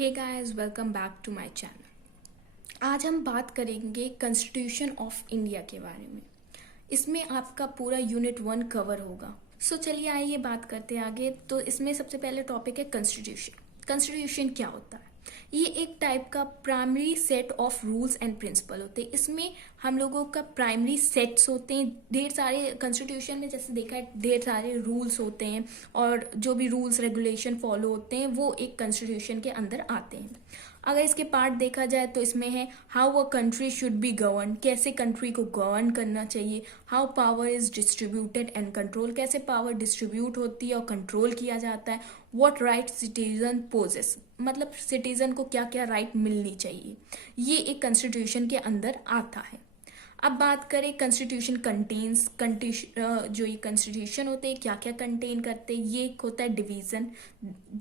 Hey guys, welcome back to my channel. आज हम बात करेंगे कॉन्स्टिट्यूशन ऑफ इंडिया के बारे में। इसमें आपका पूरा यूनिट 1 कवर होगा। चलिए आइए बात करते हैं आगे। तो इसमें सबसे पहले टॉपिक है कॉन्स्टिट्यूशन। कॉन्स्टिट्यूशन क्या होता है? ये एक टाइप का primary set of rules and principle होते हैं। इसमें हम लोगों का प्राइमरी सेट्स होते हैं। ढेर सारे कॉन्स्टिट्यूशन में जैसे देखा है ढेर सारे रूल्स होते हैं और जो भी रूल्स रेगुलेशन फॉलो होते हैं वो एक कॉन्स्टिट्यूशन के अंदर आते हैं। अगर इसके पार्ट देखा जाए तो इसमें है how a country should be govern, कैसे कंट्री को गवर्न करना चाहिए। How power is distributed and control, कैसे पावर डिस्ट्रीब्यूट होती है और कंट्रोल किया जाता है। व्हाट राइट सिटीजन पोजेस, मतलब सिटीजन को क्या क्या राइट मिलनी चाहिए, ये एक कॉन्स्टिट्यूशन के अंदर आता है। अब बात करें कॉन्स्टिट्यूशन कंटेन्स, जो ये कॉन्स्टिट्यूशन होते हैं क्या क्या कंटेन करते हैं। ये एक होता है डिवीजन,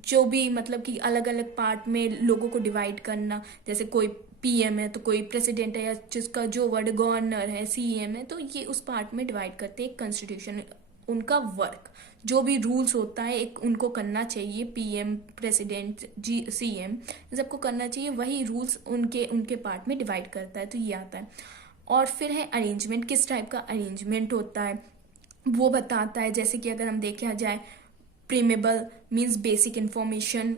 जो भी मतलब कि अलग अलग पार्ट में लोगों को डिवाइड करना। जैसे कोई पीएम है तो कोई प्रेसिडेंट है, या जिसका जो वर्ड गवर्नर है, सीएम है, तो ये उस पार्ट में डिवाइड करते हैं कॉन्स्टिट्यूशन। उनका वर्क जो भी रूल्स होता है एक उनको करना चाहिए, पीएम प्रेसिडेंट जी सीएम सबको करना चाहिए, वही रूल्स उनके उनके पार्ट में डिवाइड करता है। तो ये आता है। और फिर है अरेंजमेंट, किस टाइप का अरेंजमेंट होता है वो बताता है। जैसे कि अगर हम देखा जाए प्रीमेबल मीन्स बेसिक इंफॉर्मेशन,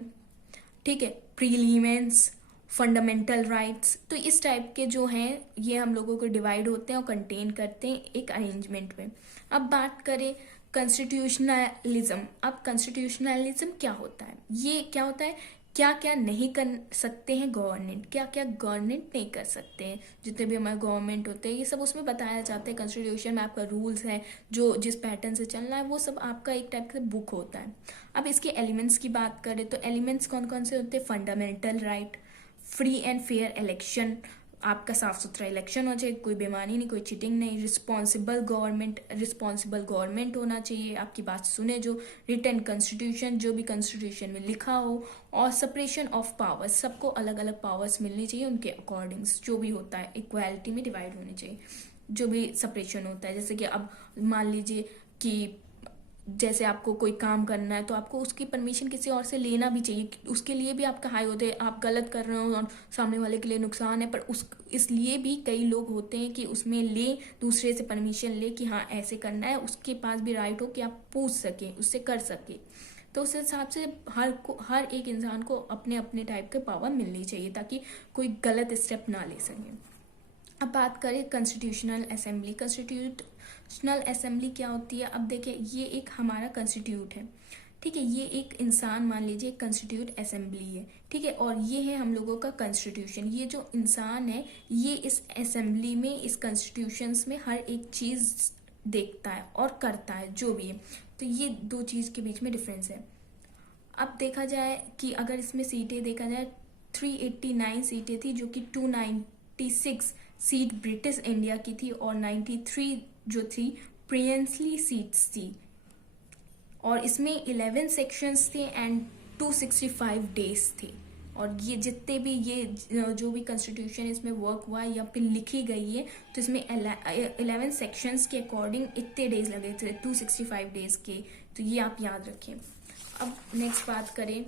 ठीक है, प्रीलिमेंस फंडामेंटल राइट्स। तो इस टाइप के जो हैं ये हम लोगों को डिवाइड होते हैं और कंटेन करते हैं एक अरेंजमेंट में। अब बात करें कॉन्स्टिट्यूशनलिज्म। अब कॉन्स्टिट्यूशनलिज्म क्या होता है? ये क्या होता है, क्या क्या नहीं कर सकते हैं गवर्नमेंट, क्या क्या गवर्नमेंट नहीं कर सकते हैं। जितने भी हमारे गवर्नमेंट होते हैं ये सब उसमें बताया जाता है। कॉन्स्टिट्यूशन में आपका रूल्स है जो जिस पैटर्न से चलना है वो सब आपका एक टाइप का बुक होता है। अब इसके एलिमेंट्स की बात करें तो एलिमेंट्स कौन कौन से होते हैं? Fundamental right, free and fair election, आपका साफ सुथरा इलेक्शन हो जाए, कोई बेईमानी नहीं, कोई चीटिंग नहीं। रिस्पॉन्सिबल गवर्नमेंट होना चाहिए, आपकी बात सुने, जो रिटन कॉन्स्टिट्यूशन, जो भी कॉन्स्टिट्यूशन में लिखा हो। और सेपरेशन ऑफ पावर्स, सबको अलग अलग पावर्स मिलनी चाहिए उनके अकॉर्डिंग्स, जो भी होता है इक्वालिटी में डिवाइड होनी चाहिए। जो भी सेपरेशन होता है, जैसे कि अब मान लीजिए कि जैसे आपको कोई काम करना है तो आपको उसकी परमिशन किसी और से लेना भी चाहिए। उसके लिए भी आपका हाई होते हैं, आप गलत कर रहे हो और सामने वाले के लिए नुकसान है, पर उस इसलिए भी कई लोग होते हैं कि उसमें ले दूसरे से परमिशन ले कि हाँ ऐसे करना है, उसके पास भी राइट हो कि आप पूछ सके, उससे कर सके। तो उस हिसाब से हर एक इंसान को अपने अपने टाइप के पावर मिलनी चाहिए ताकि कोई गलत स्टेप ना ले सके। अब बात करें कॉन्स्टिट्यूशनल असेंबली। कॉन्स्टिट्यूशनल असेंबली क्या होती है? अब देखिए ये एक हमारा कॉन्स्टिट्यूट है, ठीक है, ये एक इंसान मान लीजिए कॉन्स्टिट्यूट असेंबली है, ठीक है, और ये है हम लोगों का कॉन्स्टिट्यूशन। ये जो इंसान है ये इस असेंबली में, इस कॉन्स्टिट्यूशंस में हर एक चीज देखता है और करता है जो भी है। तो ये दो चीज के बीच में डिफरेंस है। अब देखा जाए कि अगर इसमें सीटें देखा जाए 389 सीटें थी, जो कि 296 सीट ब्रिटिश इंडिया की थी और 93 जो थी प्रिंसली सीट्स थी। और इसमें 11 सेक्शंस थे एंड 265 डेज थे। और ये जितने भी ये जो भी कॉन्स्टिट्यूशन इसमें वर्क हुआ है या फिर लिखी गई है तो इसमें 11 सेक्शंस के अकॉर्डिंग इतने डेज लगे थे, 265 डेज के। तो ये आप याद रखें। अब नेक्स्ट बात करें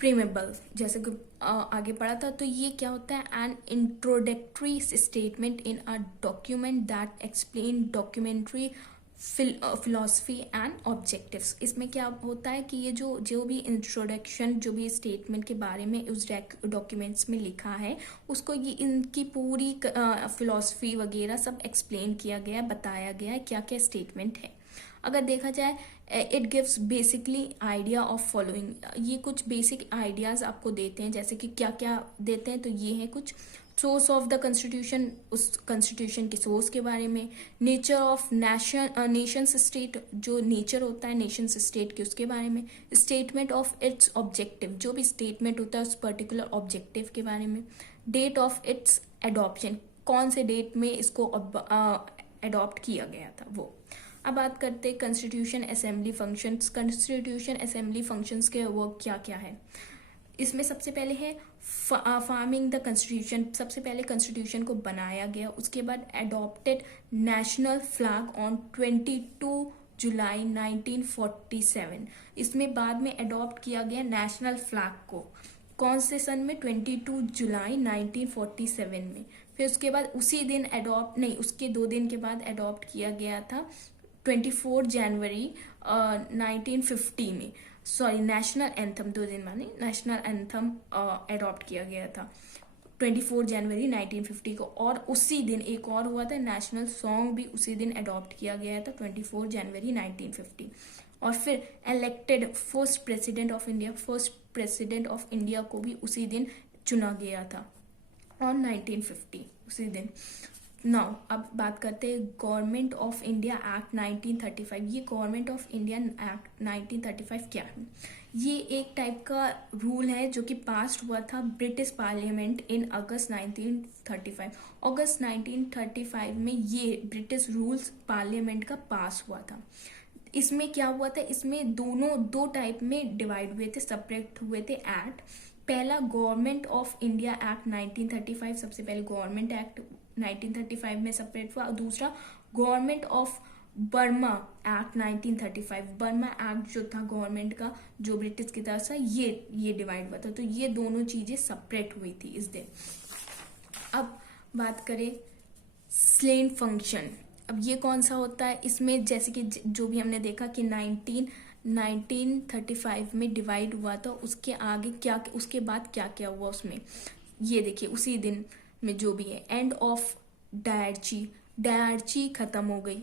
प्रीमेबल, जैसे कि आगे पढ़ा था। तो ये क्या होता है? N introductory statement in a document that explain documentary philosophy and objectives. इसमें क्या होता है कि ये जो भी इंट्रोडक्शन, जो भी स्टेटमेंट के बारे में उस डॉक्यूमेंट्स में लिखा है उसको ये इनकी पूरी फिलोसफी वगैरह सब एक्सप्लेन किया गया, बताया गया है क्या क्या स्टेटमेंट है। अगर देखा जाए it gives basically idea of following, ये कुछ बेसिक आइडियाज आपको देते हैं। जैसे कि क्या क्या देते हैं? तो ये है कुछ सोर्स ऑफ द कॉन्स्टिट्यूशन, उस कॉन्स्टिट्यूशन के सोर्स के बारे में। नेचर ऑफ नेशंस स्टेट, जो नेचर होता है नेशंस स्टेट के उसके बारे में। स्टेटमेंट ऑफ इट्स ऑब्जेक्टिव, जो भी स्टेटमेंट होता है उस पर्टिकुलर ऑब्जेक्टिव के बारे में। डेट ऑफ इट्स एडॉप्शन, कौन से डेट में इसको अडॉप्ट किया गया था वो। अब बात करते हैं constitution assembly functions. Constitution assembly functions के वर्क क्या क्या है? इसमें सबसे पहले है फार्मिंग द कॉन्स्टिट्यूशन, सबसे पहले कॉन्स्टिट्यूशन को बनाया गया, उसके बाद अडॉप्टेड नेशनल फ्लैग ऑन 22 जुलाई 1947। इसमें बाद में अडॉप्ट किया गया नेशनल फ्लैग को, कौन से सन में, 22 जुलाई 1947 में। फिर उसके बाद उसी दिन अडॉप्ट नहीं, उसके 2 दिन के बाद अडॉप्ट किया गया था 24 जनवरी 1950 में। सॉरी, नेशनल एंथम 2 दिन माने नेशनल एंथम अडॉप्ट किया गया था 24 जनवरी 1950 को। और उसी दिन एक और हुआ था, नेशनल सॉन्ग भी उसी दिन अडॉप्ट किया गया था 24 जनवरी 1950। और फिर elected first president of India को भी उसी दिन चुना गया था और 1950 उसी दिन। नाउ अब बात करते हैं गवर्नमेंट ऑफ इंडिया एक्ट 1935। ये गवर्नमेंट ऑफ इंडिया एक्ट 1935 क्या है? ये एक टाइप का रूल है जो कि पास हुआ था ब्रिटिश पार्लियामेंट इन अगस्त 1935। अगस्त 1935 में ये ब्रिटिश रूल्स पार्लियामेंट का पास हुआ था। इसमें क्या हुआ था, इसमें दो टाइप में डिवाइड हुए थे, सेपरेट हुए थे एक्ट। पहला गवर्नमेंट ऑफ इंडिया एक्ट 1935, सबसे पहले गवर्नमेंट एक्ट 1935 में सेपरेट हुआ। और दूसरा government of Burma act 1935। Burma act जो था गवर्नमेंट का, जो ब्रिटिश की तरफ से ये डिवाइड हुआ था। तो ये दोनों चीजें सेपरेट हुई थी इस दिन। अब बात करें स्लेन फंक्शन। अब ये कौन सा होता है? इसमें जैसे कि जो भी हमने देखा कि 1935 में डिवाइड हुआ था, उसके आगे क्या, उसके बाद क्या क्या हुआ उसमें, ये देखिए उसी दिन में जो भी है। एंड ऑफ डायरची खत्म हो गई।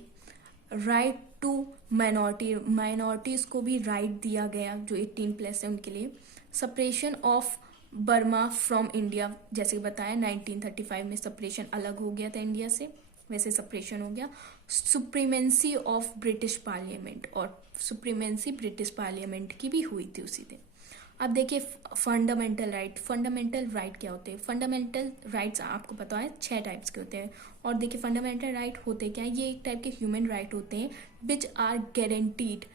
राइट टू माइनॉरिटीज को भी राइट दिया गया जो 18+ है उनके लिए। Separation of Burma from India, जैसे बताया 1935 में सेपरेशन अलग हो गया था इंडिया से, वैसे सेपरेशन हो गया। सुप्रीमेंसी ऑफ ब्रिटिश पार्लियामेंट, और सुप्रीमेंसी ब्रिटिश पार्लियामेंट की भी हुई थी उसी दिन। अब देखिए फंडामेंटल राइट क्या होते हैं? फंडामेंटल राइट्स आपको पता है 6 टाइप्स के होते हैं। और देखिए फंडामेंटल राइट होते क्या है? ये एक टाइप के ह्यूमन राइट होते हैं which are guaranteed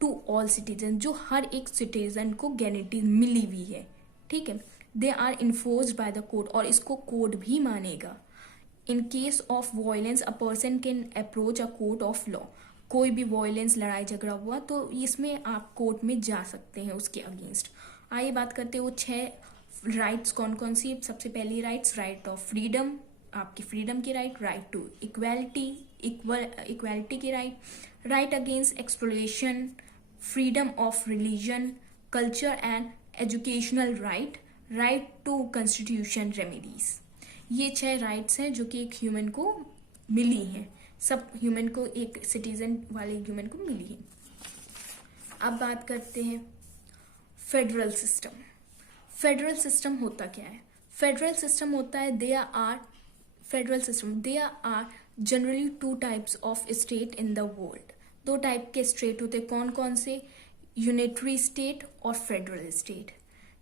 to all citizen, जो हर एक सिटीजन को गारंटी मिली हुई है, ठीक है। They are enforced by the court, और इसको कोर्ट भी मानेगा। In case of violence a person can approach a court of law. कोई भी वायलेंस, लड़ाई झगड़ा हुआ तो इसमें आप कोर्ट में जा सकते हैं उसके अगेंस्ट। आइए बात करते हैं वो 6 राइट्स कौन कौन सी। सबसे पहली राइट ऑफ फ्रीडम, आपकी फ्रीडम की राइट टू इक्वालिटी की right against exploitation, freedom of religion, culture and educational right to constitution remedies. ये 6 राइट्स हैं जो कि एक ह्यूमन को मिली हैं, सब ह्यूमन को, एक सिटीजन वाले ह्यूमन को मिली है। अब बात करते हैं फेडरल सिस्टम होता क्या है? फेडरल सिस्टम होता है there are generally 2 types of state in the world. 2 type के स्टेट होते हैं, कौन कौन से? यूनिटरी स्टेट और फेडरल स्टेट,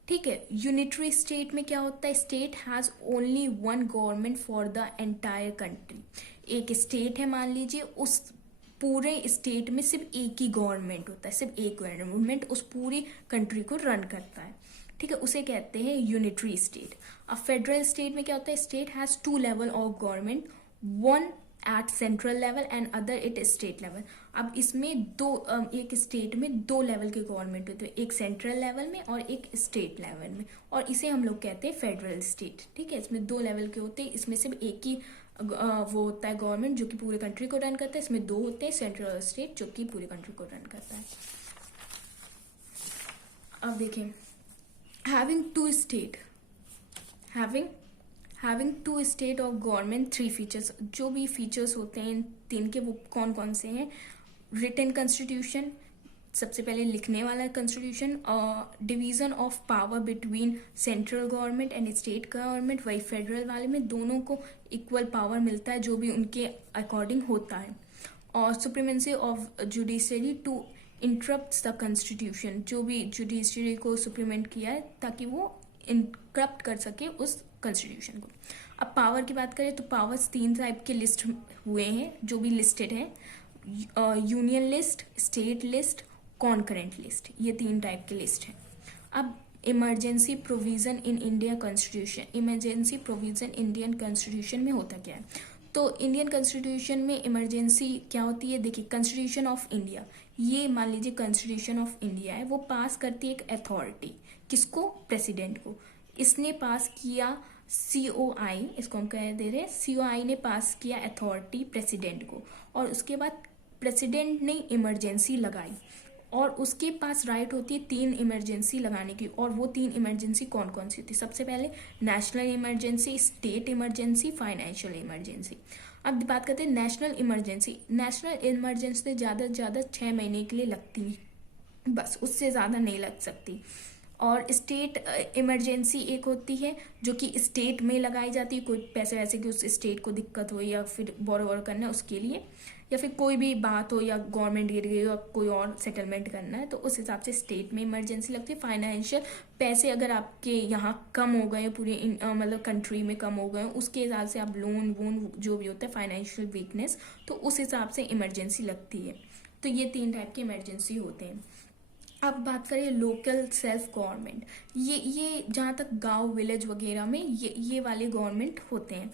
ठीक है। यूनिटरी स्टेट में क्या होता है? State has only one government for the entire country. एक स्टेट है मान लीजिए, उस पूरे स्टेट में सिर्फ एक ही गवर्नमेंट होता है, सिर्फ एक गवर्नमेंट उस पूरी कंट्री को रन करता है, ठीक है। उसे कहते हैं यूनिटरी स्टेट। अब फेडरल स्टेट में क्या होता है? State has 2 level of government, one at central level and other at state level. अब इसमें एक स्टेट में 2 लेवल के गवर्नमेंट होते हैं, एक सेंट्रल लेवल में और एक स्टेट लेवल में, और इसे हम लोग कहते हैं फेडरल स्टेट, ठीक है। इसमें 2 लेवल के होते हैं, इसमें सिर्फ एक ही वो होता है गवर्नमेंट जो कि पूरी कंट्री को रन करता है। इसमें 2 होते हैं, सेंट्रल स्टेट जो कि पूरी कंट्री को रन करता है। अब देखें having two state of government 3 features, जो भी फीचर्स होते हैं 3 के, वो कौन कौन से हैं? रिटन कॉन्स्टिट्यूशन, सबसे पहले लिखने वाला constitution, division of power between central government and state government, वही फेडरल वाले में दोनों को इक्वल पावर मिलता है जो भी उनके अकॉर्डिंग होता है। और supremacy of judiciary to interpret the constitution, जो भी जुडिशरी को सुप्रीमेंट किया है ताकि वो इंटरप्ट कर सके उस कॉन्स्टिट्यूशन को। अब पावर की बात करें तो पावर्स 3 टाइप के लिस्ट हुए हैं जो भी लिस्टेड है, union list, state list, concurrent list, ये 3 टाइप के लिस्ट है। अब emergency provision in India constitution, emergency provision Indian constitution में होता क्या है? तो इंडियन कॉन्स्टिट्यूशन में इमरजेंसी क्या होती है, देखिए कॉन्स्टिट्यूशन ऑफ इंडिया, ये मान लीजिए कॉन्स्टिट्यूशन ऑफ इंडिया है, वो पास करती है एक अथॉरिटी, किसको, प्रेसिडेंट को। इसने पास किया COI, इसको हम कह दे रहे हैं, COI ने पास किया अथॉरिटी प्रेसिडेंट को, और उसके बाद प्रेसिडेंट ने इमरजेंसी लगाई, और उसके पास राइट होती है 3 इमरजेंसी लगाने की। और वो 3 इमरजेंसी कौन कौन सी होती है, सबसे पहले national emergency, state emergency, financial emergency. अब बात करते हैं नेशनल इमरजेंसी। नेशनल इमरजेंसी ज़्यादा से ज़्यादा 6 महीने के लिए लगती है, बस उससे ज़्यादा नहीं लग सकती। और स्टेट इमरजेंसी एक होती है जो कि स्टेट में लगाई जाती है, कोई पैसे वैसे की उस स्टेट को दिक्कत हो या फिर बोरो करना है उसके लिए, या फिर कोई भी बात हो या गवर्नमेंट गिर गई हो या कोई और सेटलमेंट करना है, तो उस हिसाब से स्टेट में इमरजेंसी लगती है। फाइनेंशियल, पैसे अगर आपके यहाँ कम हो गए, पूरे मतलब कंट्री में कम हो गए, उसके हिसाब से आप लोन वोन जो भी होता है, फाइनेंशियल वीकनेस, तो उस हिसाब से इमरजेंसी लगती है। तो ये 3 टाइप के इमरजेंसी होते हैं। अब बात करें लोकल सेल्फ गवर्नमेंट, ये जहाँ तक गांव विलेज वगैरह में ये वाले गवर्नमेंट होते हैं,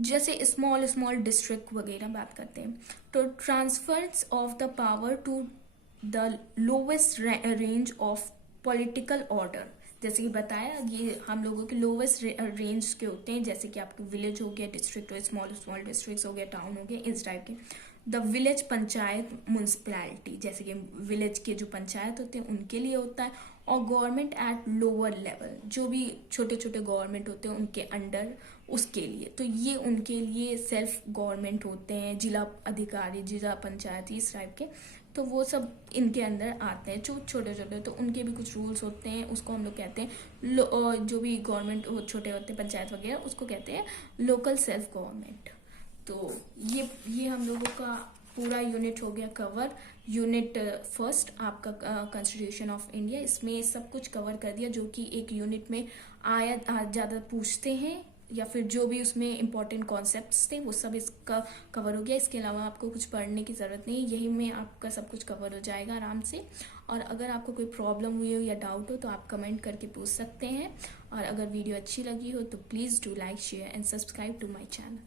जैसे स्मॉल डिस्ट्रिक्ट वगैरह बात करते हैं। तो transfers of the power to the lowest range of political order, जैसे कि बताया, ये हम लोगों के लोवेस्ट रेंज के होते हैं, जैसे कि आपको विलेज हो गया, डिस्ट्रिक्ट हो, स्मॉल डिस्ट्रिक्ट हो गया, टाउन हो गया, इस टाइप के। द विलेज पंचायत म्यूनसिपैलिटी, जैसे कि विलेज के जो पंचायत होते हैं उनके लिए होता है। और गवर्नमेंट एट लोअर लेवल, जो भी छोटे छोटे गवर्नमेंट होते हैं उनके अंडर, उसके लिए, तो ये उनके लिए सेल्फ गवर्नमेंट होते हैं, जिला अधिकारी, जिला पंचायत, इस टाइप के, तो वो सब इनके अंदर आते हैं, छोटे छोटे, तो उनके भी कुछ रूल्स होते हैं, उसको हम लोग कहते हैं जो भी गवर्नमेंट छोटे होते हैं पंचायत वगैरह, उसको कहते हैं लोकल सेल्फ गवर्नमेंट। तो ये हम लोगों का पूरा यूनिट हो गया कवर। यूनिट फर्स्ट आपका कॉन्स्टिट्यूशन ऑफ इंडिया, इसमें सब कुछ कवर कर दिया जो कि एक यूनिट में आया ज़्यादा पूछते हैं, या फिर जो भी उसमें इंपॉर्टेंट कॉन्सेप्ट्स थे वो सब इसका कवर हो गया। इसके अलावा आपको कुछ पढ़ने की ज़रूरत नहीं, यही में आपका सब कुछ कवर हो जाएगा आराम से। और अगर आपको कोई प्रॉब्लम हुई हो या डाउट हो तो आप कमेंट करके पूछ सकते हैं। और अगर वीडियो अच्छी लगी हो तो please do like, share and subscribe to my channel.